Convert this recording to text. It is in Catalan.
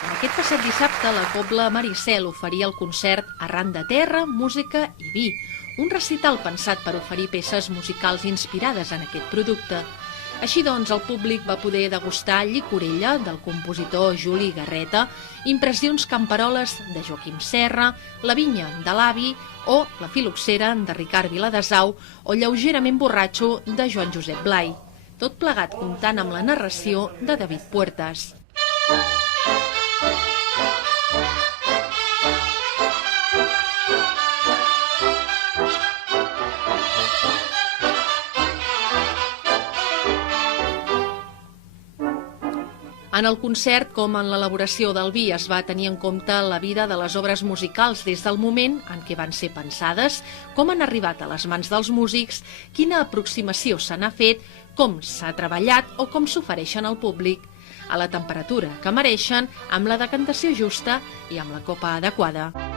En aquest passat dissabte, la Cobla Maricel oferia el concert Arran de terra, música i vi, un recital pensat per oferir peces musicals inspirades en aquest producte. Així doncs, el públic va poder degustar Llicorella, del compositor Juli Garreta, Impressions camperoles, de Joaquim Serra, La vinya, de l'avi, o La filoxera, de Ricard Viladesau, o Lleugerament borratxo, de Joan Josep Blai. Tot plegat comptant amb la narració de David Puertas. En el concert, com en l'elaboració del vi, es va tenir en compte la vida de les obres musicals des del moment en què van ser pensades, com han arribat a les mans dels músics, quina aproximació se n'ha fet, com s'ha treballat o com s'ofereixen al públic, a la temperatura que mereixen, amb la decantació justa i amb la copa adequada.